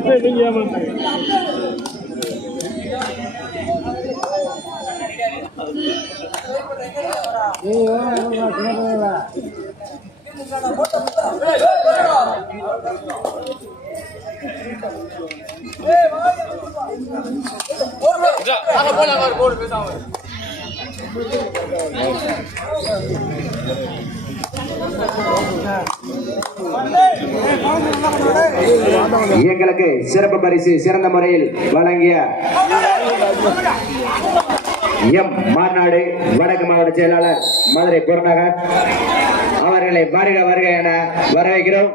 மட்டும் நீங்க ஏமாத்தாங்க எங்களுக்கு சிறப்பு பரிசு சிறந்த முறையில் வழங்கிய எம் மாநாடு வடக்கு மாவட்ட செயலாளர் மதுரை புறநகர் அவர்களை வருக வருக என வரவேற்கிறோம்.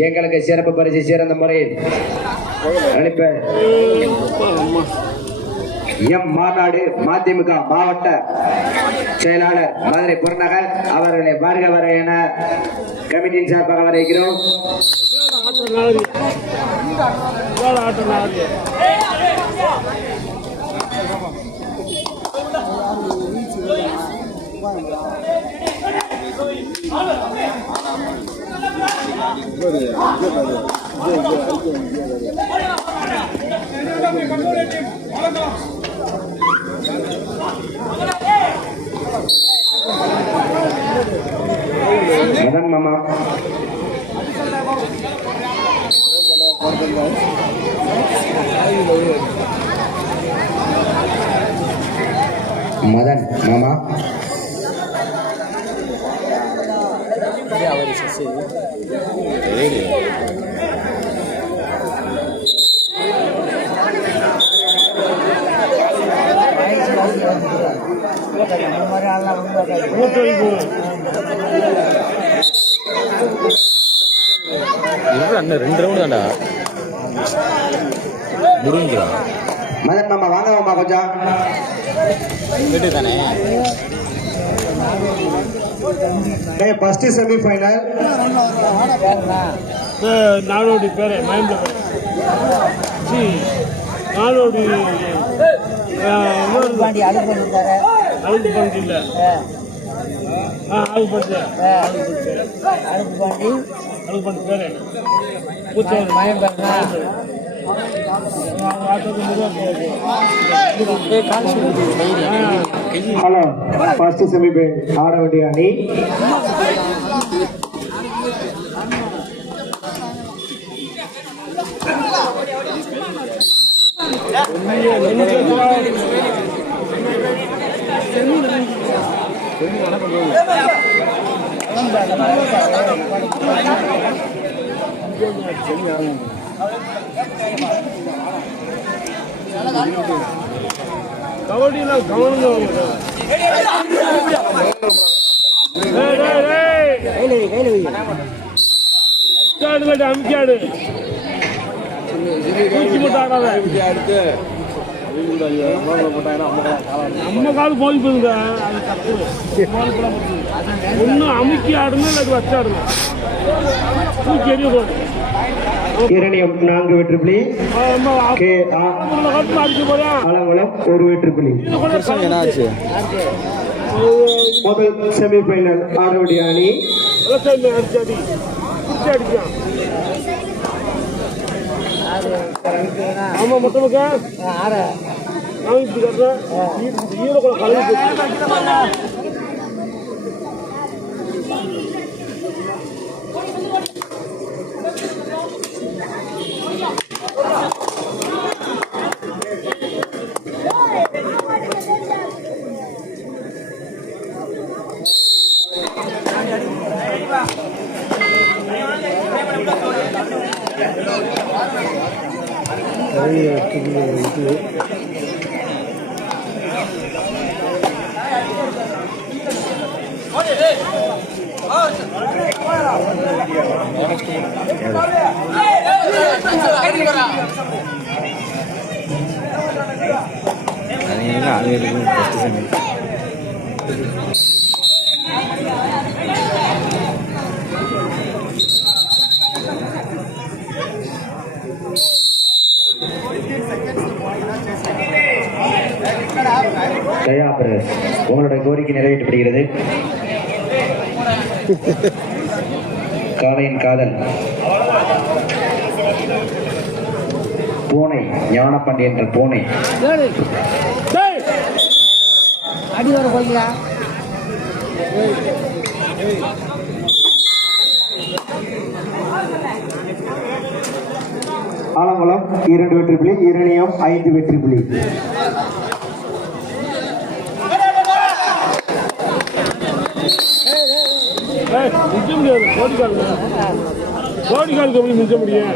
எங்களுக்கு சிறப்பு பரிசு சிறந்த முறையில் அனுப்ப எம் மாநாடு மதிமுக மாவட்ட செயலாளர் மதுரை புறநகர் அவர்களை வருக வர என கமிட்டியின் சார்பாக வரைகிறோம். ஆட்டம் நாளைக்கு வேலை ஆட்டம் நாளைக்கு மதன் மாமா மதன் மாமா மூட்டை போகும் அண்ணன் ரெண்டு ரவுண்டு தான்டா. முடிஞ்சா மதன் மாமா வாங்க மாமா கொஞ்சம். வீட்டு தானே ஃபர்ஸ்ட் செமி ஃபைனல் நாடோடி பேரு மயந்த பேரு. சி நாடோடி பாண்டி அழுகு பண்ணிருந்தாரு அழுகு பஞ்சு இல்ல. ஆ. அழுகு பஞ்சு அழுகு பாண்டி. அழுகு பஞ்சு பேரு பூச்சாரி மயம் பாருங்க ஹலோ ஃபர்ஸ்ட் செமி ஆட வேண்டிய அணி. கபடியில் கவனம் அமிக்காடு வை மட்டும் ஆடாத நம்ம கால் போய் போகுங்க அது தப்பு ஒன்றும் அமுக்கி ஆடணும் இல்லை வச்சு ஆடணும். தூக்கி எறியக்கூடாது இரணியம் நான்கு வெற்றி புள்ளி ஒரு வெற்றி புள்ளி முதல் செமி ஃபைனல் ஆட வேண்டிய அணி. விவசாயம் அடிச்சு அடி பிடிச்சி அடிச்சான். அது கரெக்டுனா ஆமா மொத்தமுக்கா ஆற. நான் இப்படி கட்டுறேன் ஈரக்குள்ள கலந்து போச்சு. அது ஃபஸ்ட்டு செமி ஜெயா பிரதர்ஸ் உங்களுடைய கோரிக்கை நிறைவேற்றப்படுகிறது. காளையின் காதல். பூனை ஞானப்பண்டி என்ற பூனை. அடி வர போய்ங்களா ஆலங்குளம் இரண்டு வெற்றி புள்ளி இரணியம் ஐந்து வெற்றி புள்ளி. கோடிக்காலுக்கு கோடிக்காலுக்கு எப்படி மிஞ்ச முடியும்?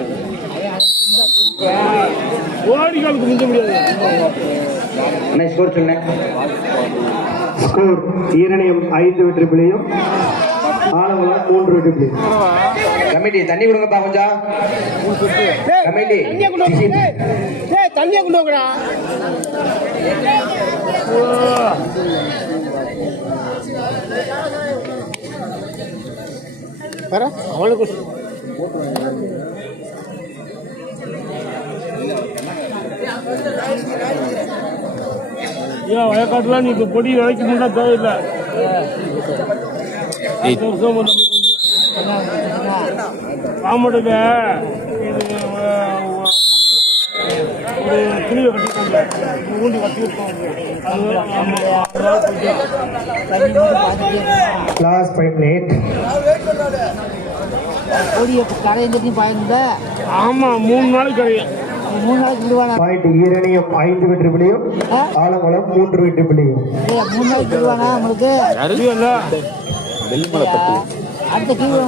கோடிக்காலுக்கு மிஞ்ச முடியாது. அண்ணே ஸ்கோர் சொன்னேன் ஸ்கோர் இரணியம் ஐந்து வெற்றி புள்ளியும் ஆலங்குளம் மூன்று வெற்றி புள்ளி கமிட்டி தண்ணி கொடுங்கப்பா கொஞ்சம். கமிட்டி தண்ணியை கொண்டு வாங்கடா. அவளுக்கு ஏன் வயக்காட்டுலாம் நீ இப்போ பொடி விலைக்கு முன்னா தேவையில்லை ஆமாட்டுங்க இது ஒரு துணியை ஊண்டி கட்டி. கிளாஸ் ஃபைவ் எயிட் கொடியை கரையை தண்ணி பாயிருந்த ஆமா மூணு நாளைக்கு கிடையாது மூணு நாளைக்கு விடுவானா? பாயிண்ட் இரணியம் ஐந்து வெற்றி புள்ளியும் ஆலங்குளம் மூன்று வெற்றி புள்ளியும் மூணு நாளைக்கு விடுவானா உங்களுக்கு? பட்டி அடுத்த கீழே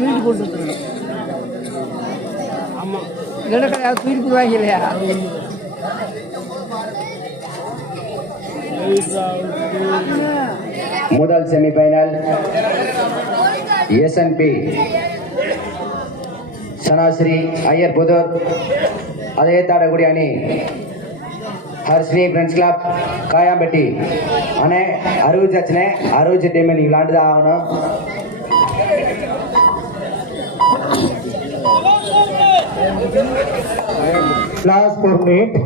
வீடு கொண்டு வந்துருக்கேன். ஆமா இல்லைன்னா தூக்கி வாங்க இல்லையா முதல் செமிஃபைனல் எஸ்என்பி சனாஸ்ரீ ஐயர் புதூர் அதே தாடகுடி அணி ஹர்ஸ்ரீ ஃப்ரெண்ட்ஸ் கிளப் காயாம்பட்டி. அண்ணே அறிவிச்சாச்சுனே அறிவிச்ச டீமை நீங்கள் விளாண்டு தான் ஆகணும். கிளாஸ் ஃபோர் எயிட்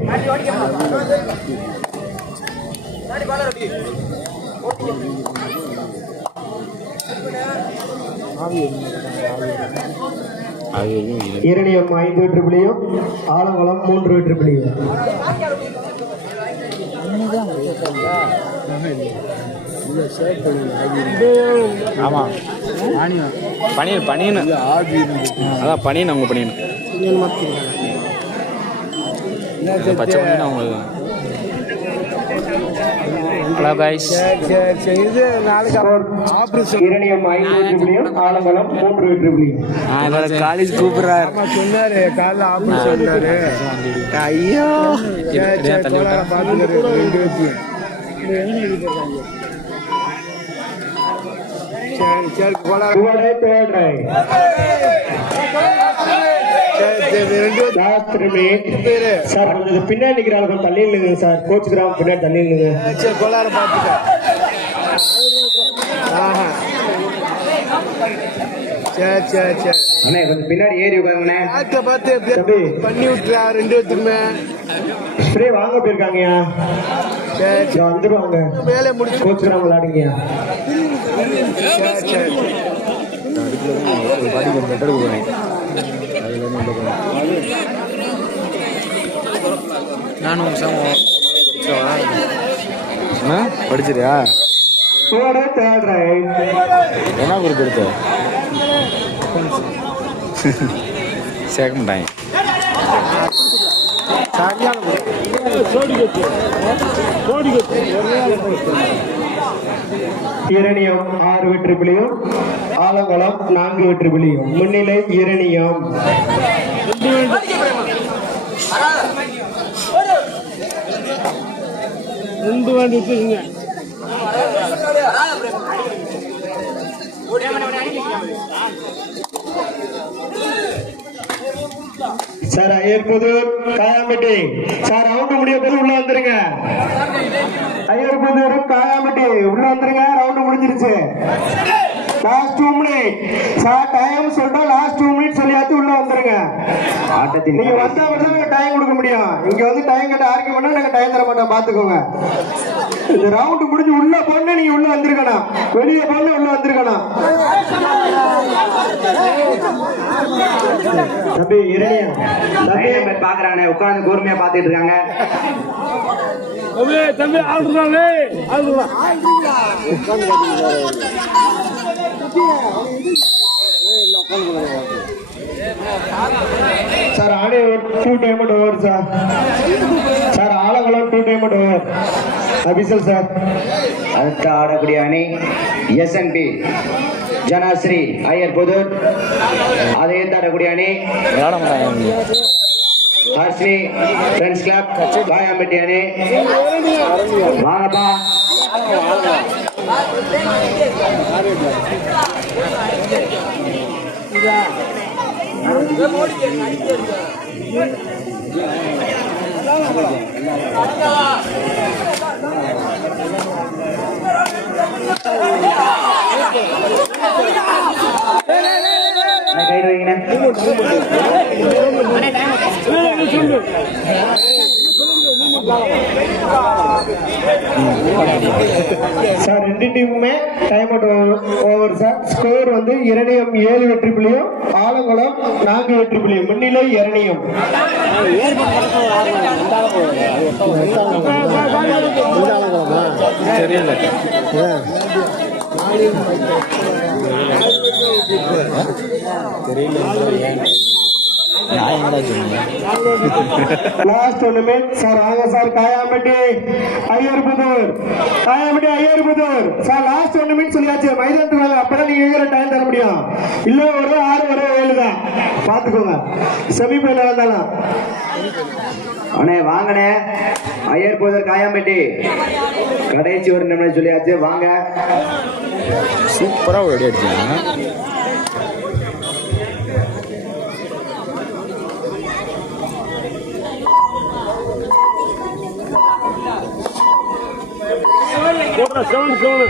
இரணியம் ஐந்து வெற்றி e ஆலங்குளம் மூன்று வெற்றி e ஆமா. பனியன் பனியன். அதான் பனியன் அவங்க பனியன். பச்சை பனியன் அவங்க ஹலோ கைஸ் ஸ்கோர் இரணியம் ஐந்து வெற்றி புள்ளியும் ஆலங்குளம் மூன்று வெற்றி புள்ளியும் என்னோட காலேஜ் கூப்பிடுறாரு சொன்னாரு காலைல சொன்னாரு ஐயோ மினிட் சார் கொஞ்சம் பின்னாடி கொஞ்சம் தள்ளி நில்லுங்க சார். கோச் கிராமம் பின்னாடி தள்ளி நில்லுங்க. கோளார பாத்துக்க ஆஹா. சரி சரி சரி. அண்ணே கொஞ்சம் பின்னாடி ஏறி உட்காருங்கண்ணே. பார்த்து பார்த்து பண்ணி விட்டுறா ரெண்டு பேத்துக்குமே. ஸ்ப்ரே வாங்க போயிருக்காங்கய்யா. சரி இங்க வந்துருவாங்க. வேலையை முடிச்சு. கோச் கிராமம் விளையாடுங்கய்யா. சரி சரி நானும் படிச்சிருயா டுவர்டே தேர்ட் ரைட் என்ன குரூப் எடுத்த சேர்க்க மாட்டாங்க. கட்டு இரணியம் ஆறு வெற்றி புள்ளியும் ஆலங்குளம் நான்கு வெற்றி புள்ளியும் முன்னிலை இரணியம் ரெண்டு வேண்டி sir Iyerputhur Kayampatti sir round முடிய போது உள்ள வந்துருங்க. ஐயர்புதூர் காயாம்பட்டி உள்ள வந்துருங்க ரவுண்டு முடிஞ்சிருச்சு. Last two minute sir time சொல்லிட்டோம் லாஸ்ட் டூ மினிட் சொல்லியாச்சு உள்ள வந்துருங்க. ஆட்டத்தின் நீங்க வந்தா மட்டும் தான் டைம் கொடுக்க முடியும். இங்க வந்து டைம் கேட்ட ஆர்கியூ பண்ணா நாங்க டைம் தர மாட்டோம் பாத்துக்கோங்க. இந்த ரவுண்ட் முடிஞ்சு உள்ள போன நீங்க உள்ள வந்திருக்கணும் வெளியே போன உள்ள வந்திருக்கணும் தம்பி பாக்குறானே உட்கார்ந்து கூர்மையா பாத்துட்டு இருக்காங்க. தம்பி தம்பி ஆடுறானே ஆடுறான் sir ஆடே two time over sir sir Alangulam two time over. Official sir அடுத்த ஆடக்கூடிய அணி எஸ்என்பி ஜனாஸ்ரீ ஐயர் புதூர் அதை ஆடக்கூடிய அணி விளையாட ஃப்ரெண்ட்ஸ் கிளப் காயாம்பட்டி அணி வாங்கப்பா Thank you. சொல்லு சார் ரெண்டு டீமுமே time out over sir score வந்து இரண்டையும் ஏழு வெற்றி புள்ளியும் ஆலங்குளம் நான்கு வெற்றி புள்ளி முன்னிலை இரணியம் தெரியல தெரியல. லாஸ்ட் டோர்னமெண்ட் சார் ஆங்க sir Kayampatti Iyer Puthur Kayampatti Iyer Puthur sir last tournament சொல்லியாச்சு மைதானத்துக்கு வாங்க அப்பதான் நீங்க கேட்கிற டைம் தர முடியும்? இல்ல ஒரு ஆறு ஒரு ஏழு தான். பாத்துக்கோங்க செமி ஃபைனல் வந்தாலும் அண்ணே வாங்கண்ணே. ஐயர் போதர் காயாம்பட்டி. கடைசி ஒரு நிமிடம் சொல்லியாச்சு வாங்க. சூப்பராக ஒரு அடி அடிச்சாங்க ਸੁਣ ਸੁਣ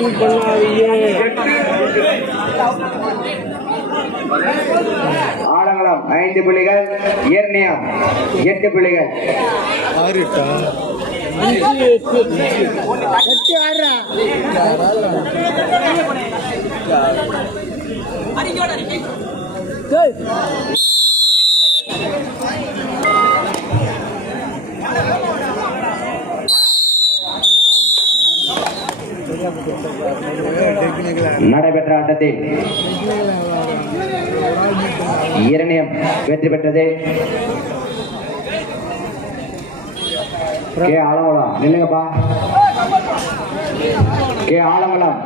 ஆக்டிங் பண்ணாதீங்க ஆலங்குளம் ஐந்து புள்ளிகள். ஈர்ணியம் எட்டு புள்ளிகள். அஞ்சு எட்டு நடைபெற்ற ஆட்டத்தில் இரணியம் வெற்றி பெற்றது. கே ஆலங்குளம் நில்லுங்கப்பா. கே ஆலங்குளம்.